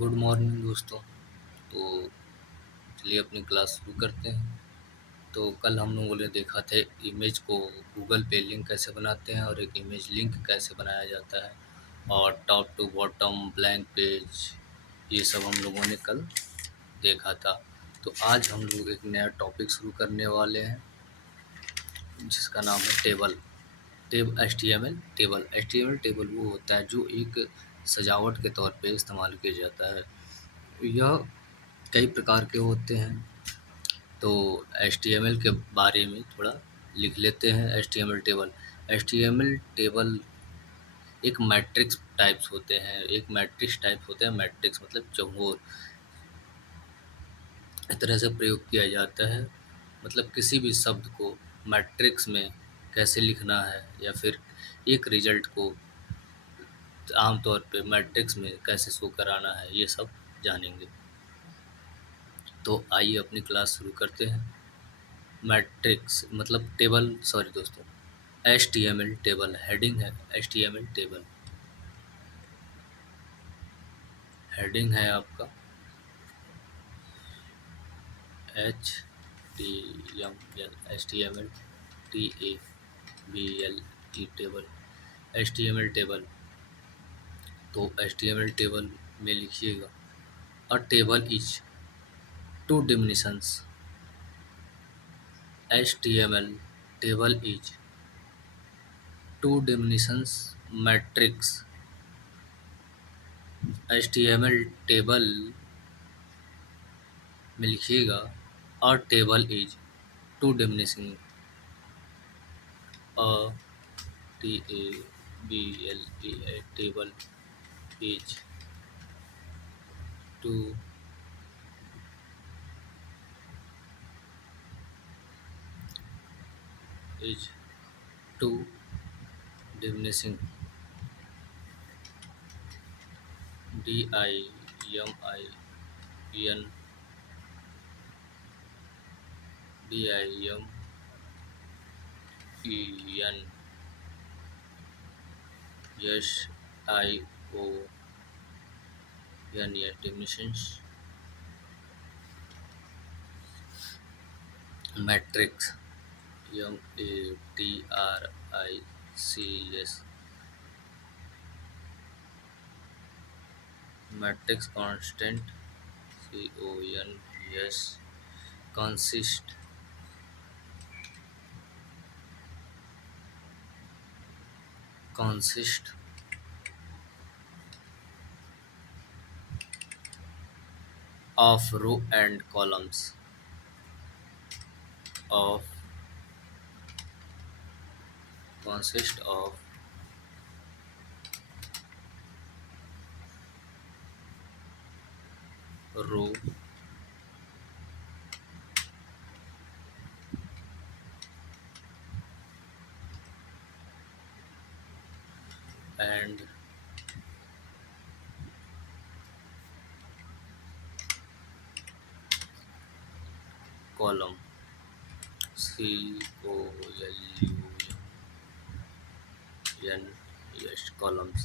Good morning दोस्तों। तो चलिए अपनी क्लास शुरू करते हैं। तो कल हम लोगों ने देखा था इमेज को गूगल पे लिंक कैसे बनाते हैं और एक इमेज लिंक कैसे बनाया जाता है और top to bottom blank page, ये सब हम लोगों ने कल देखा था। तो आज हम लोग एक नया टॉपिक शुरू करने वाले हैं जिसका नाम है table. HTML table. HTML table वो होता है जो एक सजावट के तौर पे इस्तेमाल किया जाता है। यह कई प्रकार के होते हैं। तो HTML के बारे में थोड़ा लिख लेते हैं। HTML टेबल एक मैट्रिक्स टाइप्स होते हैं। एक मैट्रिक्स टाइप होता है। मैट्रिक्स मतलब चौकोर, इस तरह से प्रयोग किया जाता है। मतलब किसी भी शब्द को मैट्रिक्स में कैसे लिखना है या फिर एक रिजल्ट को आमतौर पे मैट्रिक्स में कैसे शो कराना है, ये सब जानेंगे। तो आइए अपनी क्लास शुरू करते हैं। मैट्रिक्स मतलब टेबल, सॉरी दोस्तों, HTML टेबल हेडिंग है। HTML टेबल हेडिंग है आपका HTML टेबल। HTML table. तो HTML टेबल में लिखिएगा a table is two dimensions. HTML table is two dimensions matrix. HTML table में लिखिएगा a table is two diminishing a table is two is two diminishing DIMIN diminishes matrix MATRICS matrix constant consist consist of row and columns of consist of row and column columns।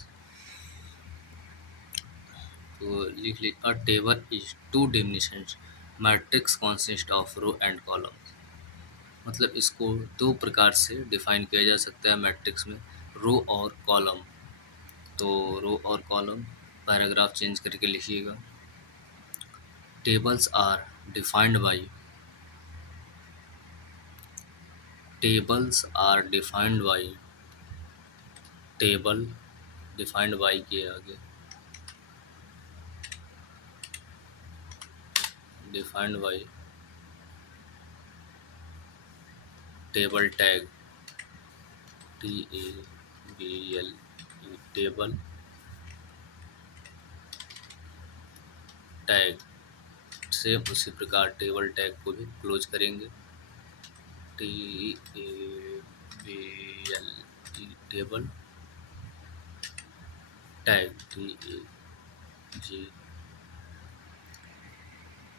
तो लिख ली a table is two dimensions matrix consist of row and columns. मतलब इसको दो प्रकार से define किया जा सकता है मैट्रिक्स में, रो और कॉलम। तो रो और कॉलम पैराग्राफ चेंज करके लिखिएगा। Tables are defined by tables are defined by table defined by के आगे defined by table tag TABL table tag. Same उसी प्रकार टेबल टैग को भी क्लोज करेंगे। TABL table tag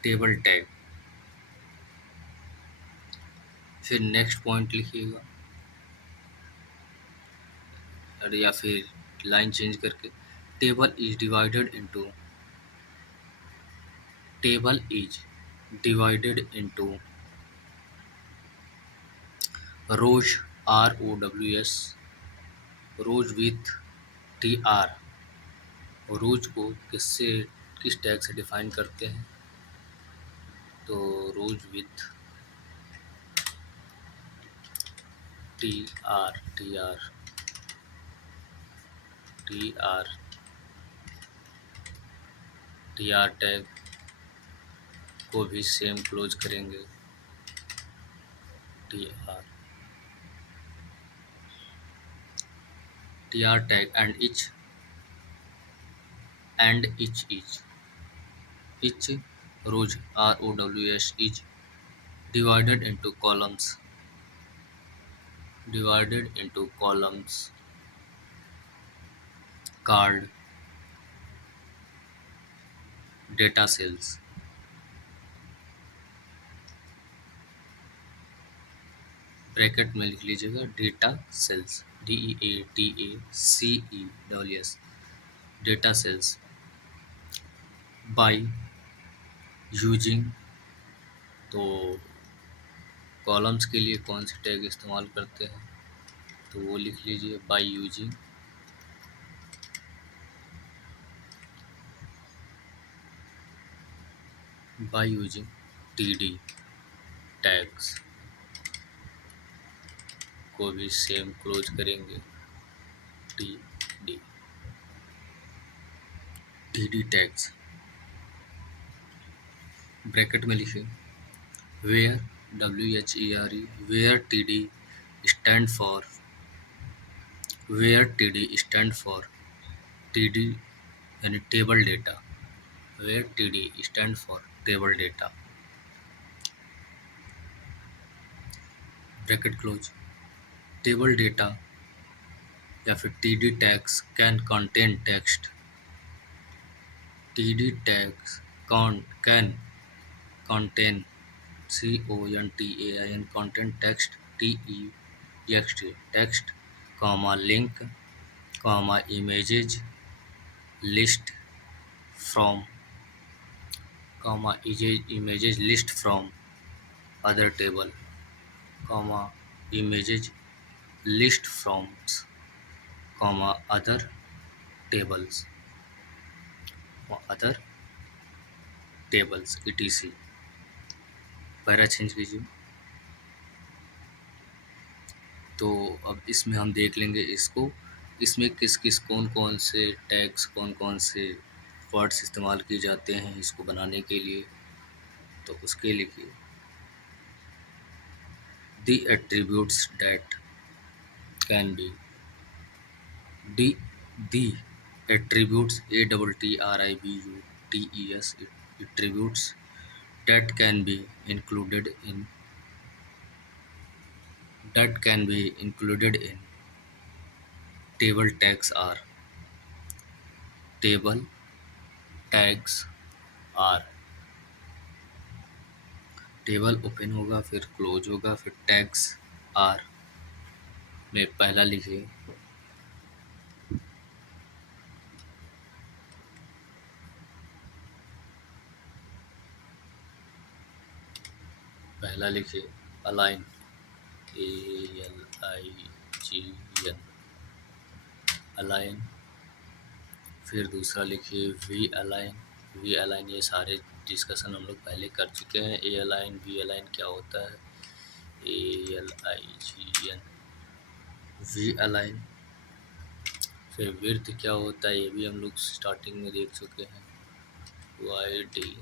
table tag. फिर नेक्स्ट पॉइंट लिखिएगा और या फिर लाइन चेंज करके table is divided into Table is divided into rows, ROWS, rows with TR। Rows को किस टैग से डिफाइन करते हैं? तो रोज with TR, TR, TR, TR tag को भी सेम क्लोज करेंगे। TR, TR tag each rows, ROWS, is divided into columns called data cells। Bracket में लिख लीजिएगा data cells, DEATACELS, data cells. By using, तो कॉलम्स के लिए कौन से टैग इस्तेमाल करते हैं? तो वो लिख लीजिए बाय यूजिंग TD टैग्स को भी सेम क्लोज करेंगे। TD टैग्स ब्रैकेट में लिखे where WHERE, where TD stand for TD यानी table data. Where TD stand for table data, bracket close. Table data या फिर TD tags can contain text. TD tags can contain contain text, text, link, images list from, images list from other table, images list from, other tables, etc। Para change कीजिए। तो अब इसमें हम देख लेंगे इसको, इसमें कौन कौन से टैग्स, कौन कौन से वर्ड्स इस्तेमाल किए जाते हैं इसको बनाने के लिए। तो उसके लिए the attributes that can be, the attributes ATTRIBUTES, attributes that can be included in table tags are, table tags are, table open होगा फिर क्लोज होगा फिर टैग्स आर में पहला लिखिए, पहला लिखिए अलाइन, ALIGN, अलाइन। फिर दूसरा लिखिए वी अलाइन, ये सारे डिस्कशन हम लोग पहले कर चुके हैं। A अलाइन, V अलाइन क्या होता है, ALIGN, वी अलाइन। फिर विड्थ क्या होता है ये भी हम लोग स्टार्टिंग में देख चुके हैं, YDTH,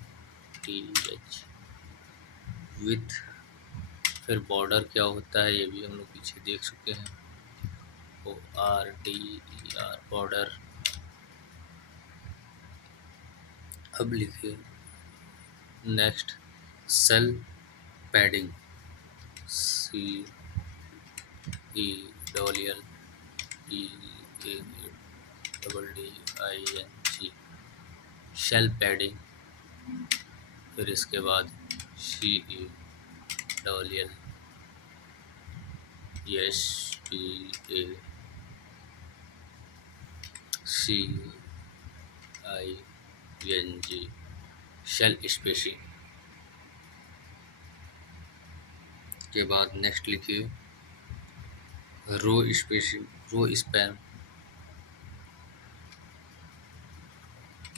विथ। फिर बॉर्डर क्या होता है ये भी हम लोग पीछे देख चुके हैं, ORDER, बॉर्डर। अब लिखिए next cell padding, CELLEDDING, cell padding. फिर इसके बाद CELLESPACING, सेल स्पेसिंग के बाद नेक्स्ट लिखिए रो स्पेसिंग, रो स्पैन,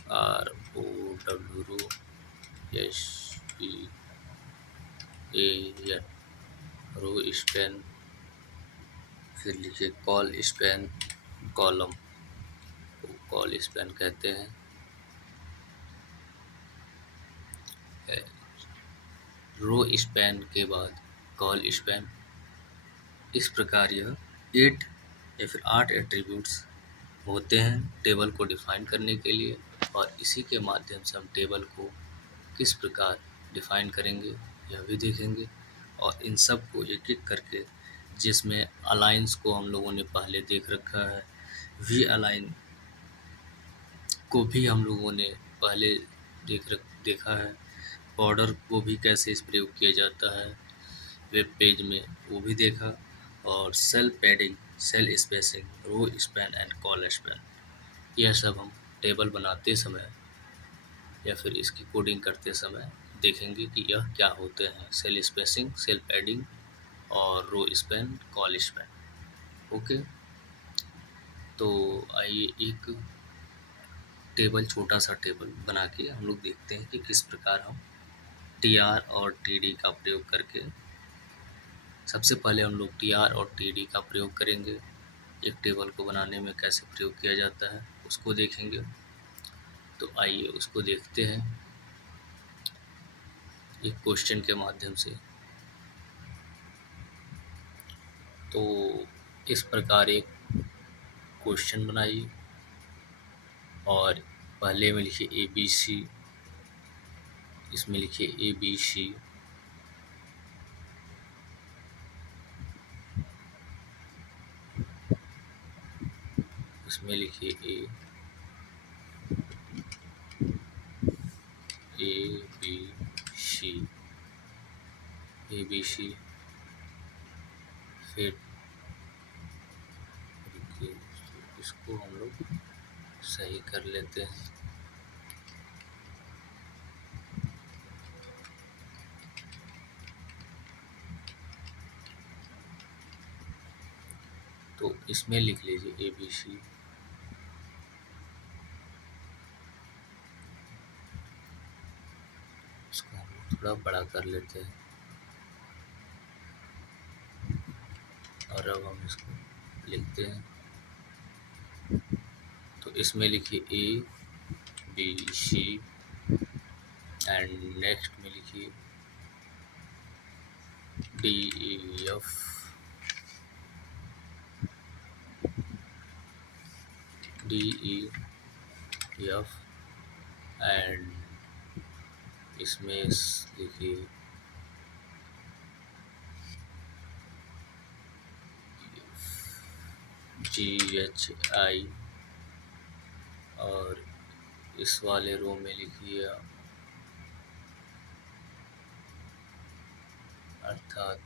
ROW रो, SPAN रो स्पैन। फिर लिखिए कॉल स्पैन, कॉलम को कॉल स्पैन कहते हैं। रो स्पैन के बाद कॉल स्पैन। इस प्रकार यह 8 या फिर 8 एट्रीब्यूट्स होते हैं टेबल को डिफाइन करने के लिए, और इसी के माध्यम से हम टेबल को किस प्रकार डिफाइन करेंगे यह भी देखेंगे। और इन सब को एक एक करके, जिसमें अलाइंस को हम लोगों ने पहले देख रखा है, वी अलाइन को भी हम लोगों ने पहले देखा है, बॉर्डर को भी कैसे इस प्रयोग किया जाता है वेब पेज में वो भी देखा, और cell padding, cell spacing, row span and col span, यह सब हम टेबल बनाते समय या फिर इसकी कोडिंग करते समय देखेंगे कि यह क्या होते हैं, सेल स्पेसिंग, सेल पैडिंग और row span, col span. Okay, तो आइए एक टेबल, छोटा सा टेबल बना के हम लोग देखते हैं कि किस प्रकार हम TR और TD का प्रयोग करके, सबसे पहले हम लोग TR और TD का प्रयोग करेंगे, एक टेबल को बनाने में कैसे प्रयोग किया जाता है उसको देखेंगे। तो आइए उसको देखते हैं एक क्वेश्चन के माध्यम से। तो इस प्रकार एक क्वेश्चन बनाइए और पहले में लिखिए ABC, इसमें लिखिए ABC, इसमें लिखिए ABC, फिर इसको हम लोग सही कर लेते हैं। तो इसमें लिख लीजिए ABC, इसको हम लोग थोड़ा बड़ा कर लेते हैं और अब हम इसको लिखते हैं। तो इसमें लिखिए ABC एंड नेक्स्ट में लिखिए DEF, एंड इसमें लिखिए GHI, और इस वाले रो में लिखिए अर्थात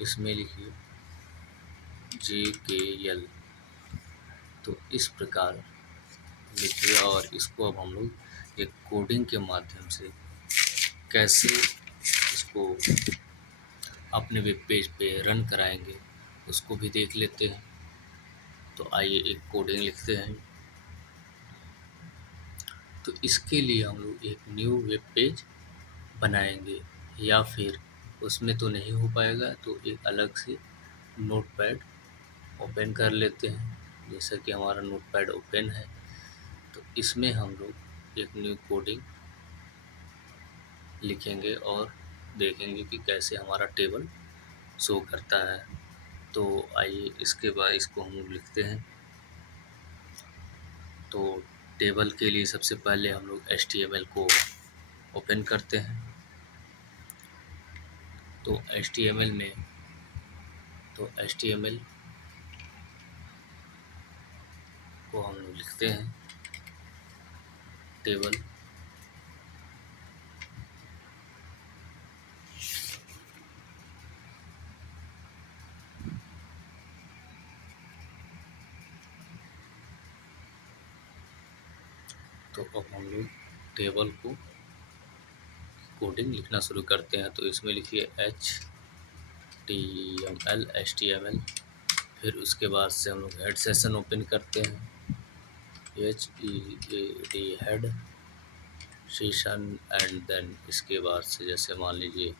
इसमें लिखिए JKL। तो इस प्रकार लिखिए और इसको अब हम लोग एक कोडिंग के माध्यम से कैसे इसको अपने वेब पेज पे रन कराएंगे उसको भी देख लेते हैं। तो आइए एक कोडिंग लिखते हैं। तो इसके लिए हम लोग एक न्यू वेब पेज बनाएंगे, या फिर उसमें तो नहीं हो पाएगा तो एक अलग से नोटपैड ओपन कर लेते हैं। जैसा कि हमारा नोटपैड ओपन है, तो इसमें हम लोग एक न्यू कोडिंग लिखेंगे और देखेंगे कि कैसे हमारा टेबल शो करता है। तो आइए इसके बाद इसको हम लोग लिखते हैं। तो टेबल के लिए सबसे पहले हम लोग HTML को ओपन करते हैं। तो HTML में HTML को हम लोग लिखते हैं टेबल, तो अब हम लोग टेबल को कोडिंग लिखना शुरू करते हैं। तो इसमें लिखिए HTML, फिर उसके बाद से हम लोग हेड सेशन ओपन करते हैं, HEAD head session. And then इसके बाद से जैसे मान लीजिए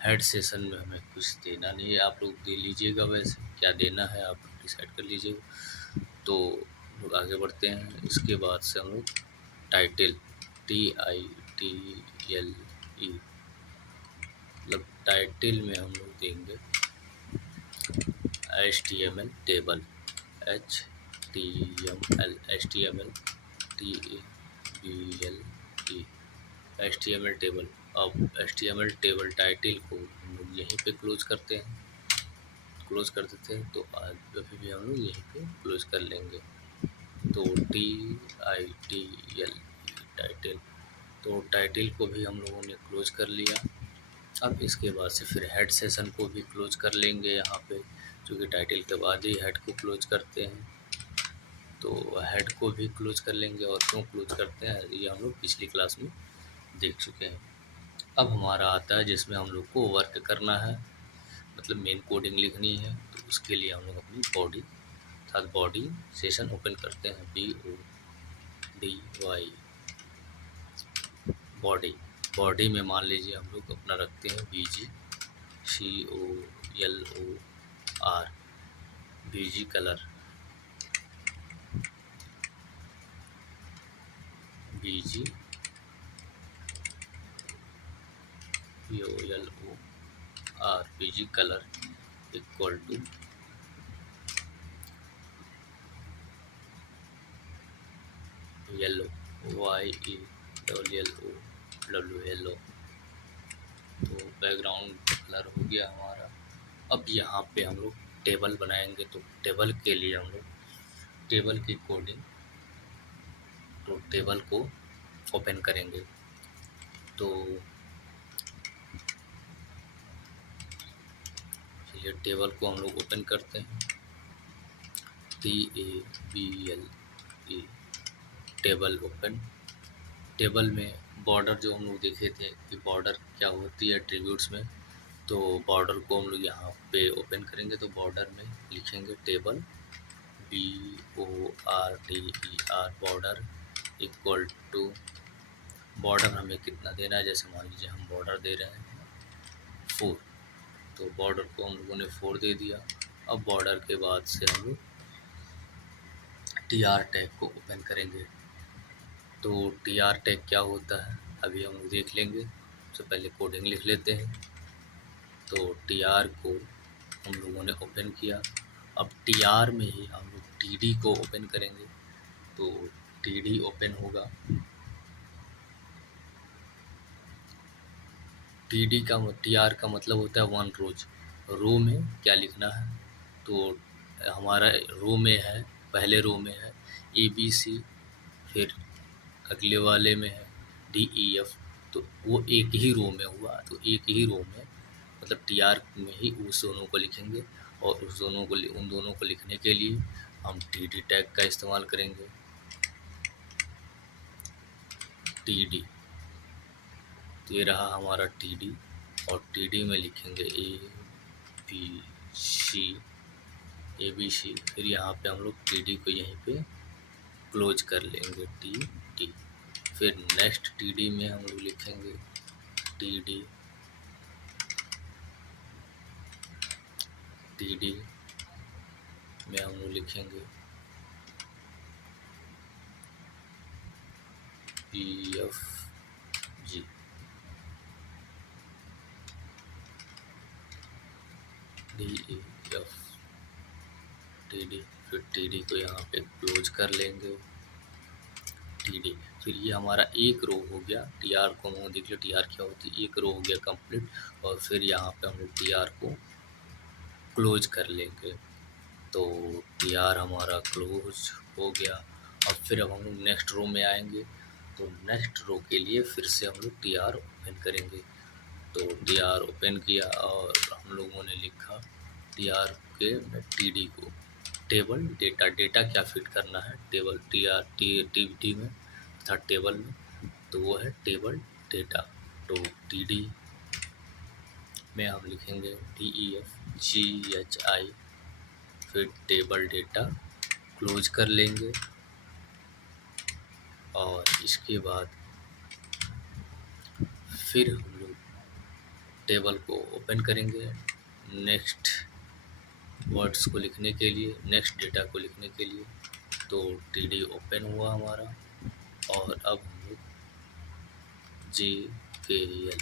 हेड सेशन में हमें कुछ देना नहीं है, आप लोग दे लीजिएगा, वैसे क्या देना है आप डिसाइड कर लीजिएगा। तो लोग आगे बढ़ते हैं। इसके बाद से हम लोग टाइटल, TITLE, मतलब टाइटल में हम लोग देंगे HTML table, HTML HTML table. अब HTML टेबल टाइटल को हम लोग यहीं पे क्लोज करते हैं, क्लोज कर देते हैं। तो आज अभी भी हम लोग यहीं पे क्लोज कर लेंगे। तो TITL टाइटल, तो टाइटल को भी हम लोगों ने क्लोज कर लिया। अब इसके बाद से फिर हेड सेशन को भी क्लोज कर लेंगे यहाँ पे, क्योंकि टाइटल के बाद ही हेड को क्लोज करते हैं। तो हेड को भी क्लोज कर लेंगे, और क्यों क्लोज करते हैं ये हम लोग पिछली क्लास में देख चुके हैं। अब हमारा आता है जिसमें हम लोग को वर्क करना है, मतलब मेन कोडिंग लिखनी है। तो उसके लिए हम लोग अपनी बॉडी सेशन ओपन करते हैं, BODY बॉडी। बॉडी में मान लीजिए हम लोग अपना रखते हैं BGCOLOR, BG colour, BG COLOR, BG colour equal to yellow, YELLO। तो बैकग्राउंड कलर हो गया हमारा। अब यहाँ पे हम लोग टेबल बनाएंगे। तो टेबल के लिए हम लोग टेबल की कोडिंग, तो टेबल को ओपन करेंगे। तो चलिए टेबल को हम लोग ओपन करते हैं, TABLE टेबल ओपन। टेबल में बॉर्डर जो हम लोग देखे थे कि बॉर्डर क्या होती है एट्रीब्यूट्स में, तो बॉर्डर को हम लोग यहाँ पे ओपन करेंगे। तो बॉर्डर में लिखेंगे table, BORDER border equal to, border हमें कितना देना है, जैसे मान लीजिए हम बॉर्डर दे रहे हैं 4, तो बॉर्डर को हम लोगों ने 4 दे दिया। अब बॉर्डर के बाद से हम लोग TR टैग को ओपन करेंगे। तो TR टैग क्या होता है अभी हम लोग देख लेंगे। सबसे पहले कोडिंग लिख लेते हैं। तो TR को हम लोगों ने ओपन किया। अब TR में ही हम लोग TD को ओपन करेंगे। तो TD ओपन होगा। TR का मतलब होता है वन रोज, रो में क्या लिखना है। तो हमारा रो में है, पहले रो में है ABC, फिर अगले वाले में है DEF। तो वो एक ही रो में हुआ, तो एक ही रो में मतलब TR में ही उस दोनों को लिखेंगे। और उन दोनों को लिखने के लिए हम TD टैग का इस्तेमाल करेंगे। TD, तो ये रहा हमारा TD, और TD में लिखेंगे ABC, फिर यहाँ पे हम लोग TD को यहीं पे क्लोज कर लेंगे, TD। फिर नेक्स्ट TD में हम लोग लिखेंगे TD में हम लोग लिखेंगे PFG। DEF TD, फिर TD को यहाँ पे क्लोज कर लेंगे, TD। फिर ये हमारा एक रो हो गया। TR को हम देख लो, TR क्या होती है, एक रो हो गया कंप्लीट। और फिर यहाँ पे हम लोग TR को क्लोज कर लेंगे। तो TR हमारा क्लोज हो गया। अब फिर अब हम लोग नेक्स्ट रो में आएंगे। तो नेक्स्ट रो के लिए फिर से हम लोग TR ओपन करेंगे। तो TR ओपन किया और हम लोगों ने लिखा TR के TD को टेबल डेटा क्या फिट करना है टेबल TD में तथा टेबल में। तो वो है टेबल डेटा। तो TD में हम लिखेंगे TEFGHI, फिर टेबल डेटा क्लोज कर लेंगे और इसके बाद फिर हम लोग टेबल को ओपन करेंगे नेक्स्ट वर्ड्स को लिखने के लिए, नेक्स्ट डेटा को लिखने के लिए। तो TD ओपन हुआ हमारा और अब हम लोग JKL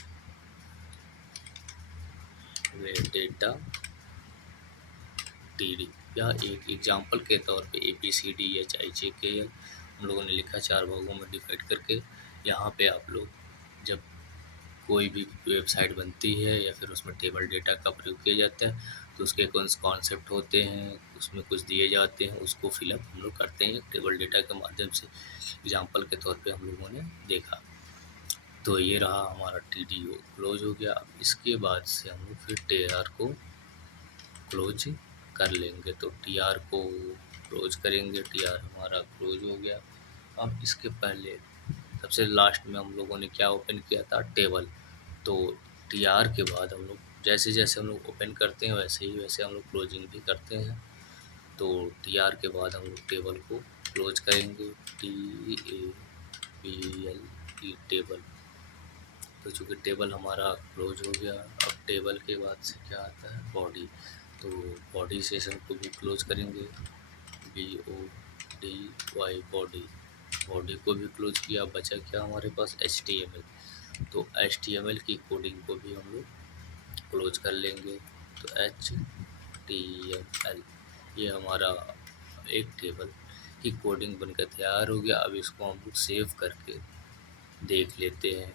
में डेटा TD या एक एग्जाम्पल के तौर पे ABCDHIJKL हम लोगों ने लिखा 4 भागों में डिवाइड करके। यहाँ पे आप लोग जब कोई भी वेबसाइट बनती है या फिर उसमें टेबल डेटा का प्रयोग किया जाता है तो उसके कौन से कॉन्सेप्ट होते हैं, उसमें कुछ दिए जाते हैं, उसको फिलअप हम लोग करते हैं टेबल डेटा के माध्यम से। एग्जाम्पल के तौर पे हम लोगों ने देखा। तो ये रहा हमारा TD क्लोज हो गया। अब इसके बाद से हम लोग फिर TR को क्लोज कर लेंगे। तो TR को क्लोज करेंगे, TR हमारा क्लोज हो गया। अब इसके पहले सबसे लास्ट में हम लोगों ने क्या ओपन किया था, टेबल। तो TR के बाद हम लोग जैसे जैसे हम लोग ओपन करते हैं वैसे हम लोग क्लोजिंग भी करते हैं। तो TR के बाद हम लोग टेबल को क्लोज करेंगे, TABL टेबल। तो चूँकि टेबल हमारा क्लोज हो गया, अब टेबल के बाद से क्या आता है, बॉडी। तो बॉडी सेशन को भी क्लोज करेंगे, BODY बॉडी। बॉडी को भी क्लोज किया। बचा क्या हमारे पास, HTML। तो HTML की कोडिंग को भी हम लोग क्लोज कर लेंगे। तो HTML ये हमारा एक टेबल की कोडिंग बनकर तैयार हो गया। अब इसको हम लोग सेव करके देख लेते हैं।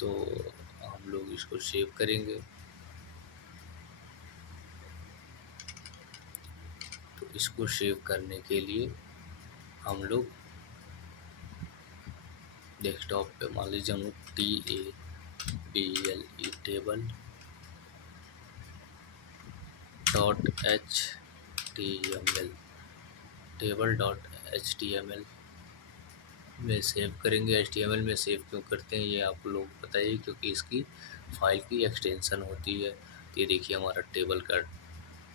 तो हम लोग इसको सेव करेंगे। तो इसको सेव करने के लिए हम लोग डेस्कटॉप पे मान लीजिए हम लोग TABLE table .html table .html में सेव करेंगे। HTML में सेव क्यों करते हैं ये आप लोग बताइए, क्योंकि इसकी फाइल की एक्सटेंशन होती है। तो ये देखिए हमारा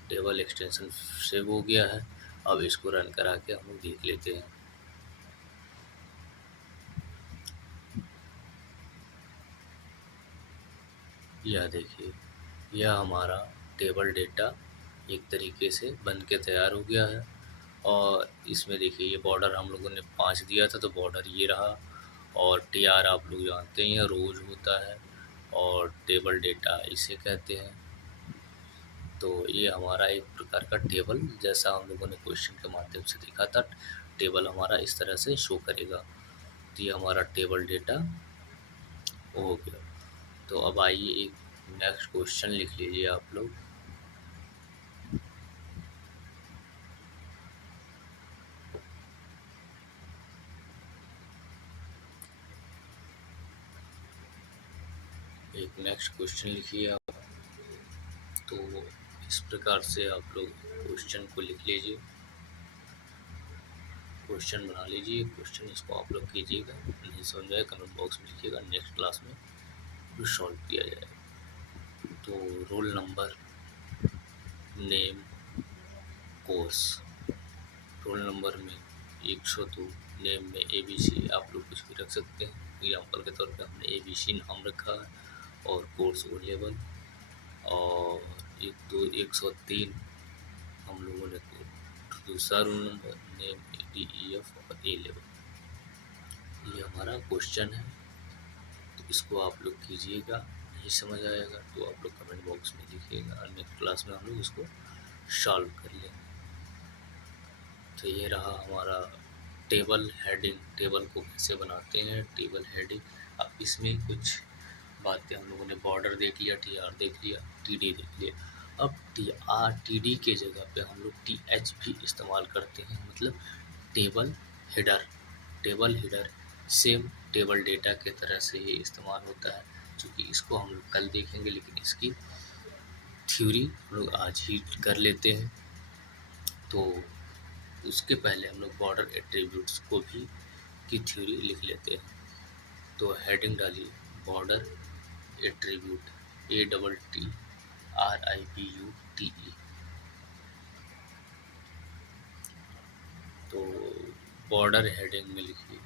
टेबल एक्सटेंशन सेव हो गया है। अब इसको रन करा के हम लोग देख लेते हैं। यह देखिए, यह हमारा टेबल डेटा एक तरीके से बन के तैयार हो गया है। और इसमें देखिए ये बॉर्डर हम लोगों ने 5 दिया था, तो बॉर्डर ये रहा। और TR आप लोग जानते हैं रोज होता है और टेबल डेटा इसे कहते हैं। तो ये हमारा एक प्रकार का टेबल जैसा हम लोगों ने क्वेश्चन के माध्यम से देखा था, टेबल हमारा इस तरह से शो करेगा। तो ये हमारा टेबल डेटा हो गया। तो अब आइए एक नेक्स्ट क्वेश्चन लिख लीजिए आप लोग। एक नेक्स्ट क्वेश्चन लिखिए आप। तो इस प्रकार से आप लोग क्वेश्चन को लिख लीजिए, क्वेश्चन बना लीजिए। क्वेश्चन इसको आप लोग कीजिएगा, नहीं समझ आए कमेंट बॉक्स में लिखिएगा, नेक्स्ट क्लास में जो सॉल्व किया जाएगा। तो roll number, name, course. Roll number में 102, नेम में ABC, आप लोग कुछ भी रख सकते हैं। एग्जाम्पल के तौर पे हमने ABC नाम रखा है। और कोर्स O लेवल। और 103 हम लोगों ने दूसरा रोल नंबर, नेम DEF और A लेवल। ये हमारा क्वेश्चन है। तो इसको आप लोग कीजिएगा, नहीं समझ आएगा तो आप लोग कमेंट बॉक्स में लिखिएगा और नेक्स्ट क्लास में हम लोग इसको सॉल्व कर लेंगे। तो ये रहा हमारा टेबल हेडिंग। टेबल को कैसे बनाते हैं, टेबल हेडिंग। अब इसमें कुछ बातें हम लोगों ने, बॉर्डर देख लिया, TR देख लिया, TD देख लिया। अब TD के जगह पे हम लोग TH भी इस्तेमाल करते हैं, मतलब table header. Table header same table data के तरह से ही इस्तेमाल होता है। क्योंकि इसको हम लोग कल देखेंगे, लेकिन इसकी थ्योरी हम लोग आज ही कर लेते हैं। तो उसके पहले हम लोग बॉर्डर एट्रीब्यूट्स को भी की थ्योरी लिख लेते हैं। तो हेडिंग डालिए बॉर्डर एट्रीब्यूट ATTRIBUTE। तो बॉर्डर हेडिंग में लिखिए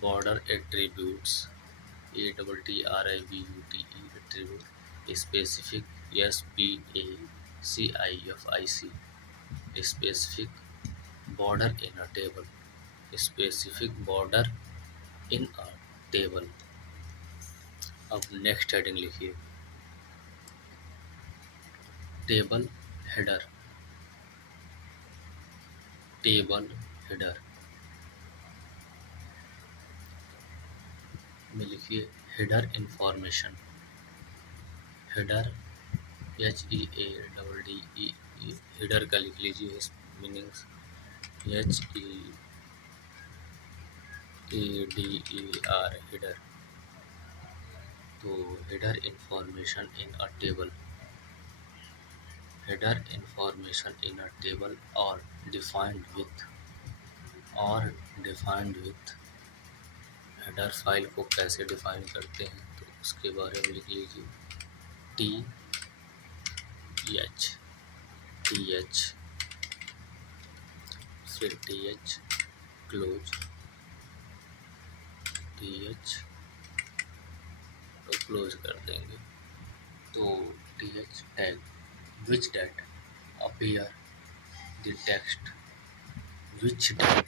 border attributes ATTRIBUTE attribute specific SPACIFIC specific border in a table specific border in a table. अब नेक्स्ट हेडिंग लिखिए टेबल हेडर टेबल हेडर में लिखिए header information header HEADDE header का लिख लीजिए मीनिंग्स HEADER हेडर। तो header information in a table header information in a table or defined with header file को कैसे डिफाइन करते हैं तो उसके बारे में लिख लीजिए TH फिर TH क्लोज TH तो क्लोज कर देंगे। तो TH tag which that appear the text which that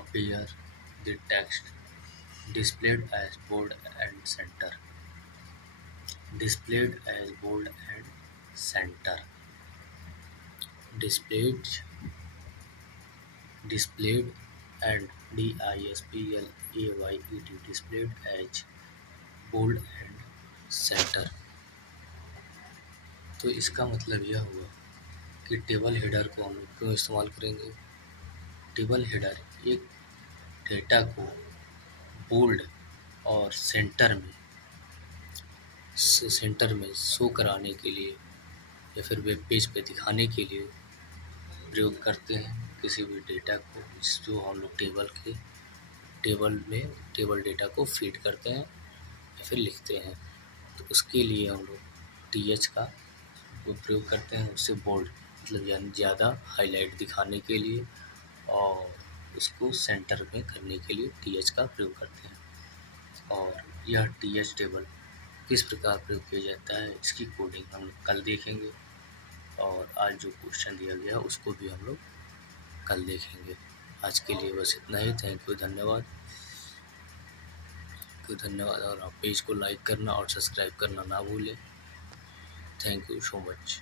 appear the text displayed as bold and center displayed as bold and center displayed displayed and DISPLAYED displayed as bold and center। तो इसका मतलब यह हुआ कि table header को हम लोग क्यों इस्तेमाल करेंगे। टेबल हेडर एक डेटा को बोल्ड और सेंटर में शो कराने के लिए या फिर वेब पेज पे दिखाने के लिए प्रयोग करते हैं किसी भी डेटा को जो हम लोग टेबल डेटा को फीड करते हैं या फिर लिखते हैं। तो उसके लिए हम लोग TH का उपयोग करते हैं उससे बोल्ड मतलब यानी ज़्यादा हाईलाइट दिखाने के लिए और उसको सेंटर में करने के लिए TH का प्रयोग करते हैं। और यह TH टेबल किस प्रकार प्रयोग किया जाता है इसकी कोडिंग हम लोग कल देखेंगे और आज जो क्वेश्चन दिया गया उसको भी हम लोग कल देखेंगे। आज के लिए बस इतना ही। थैंक यू धन्यवाद और आप पेज को लाइक करना और सब्सक्राइब करना ना भूलें। Thank you so much.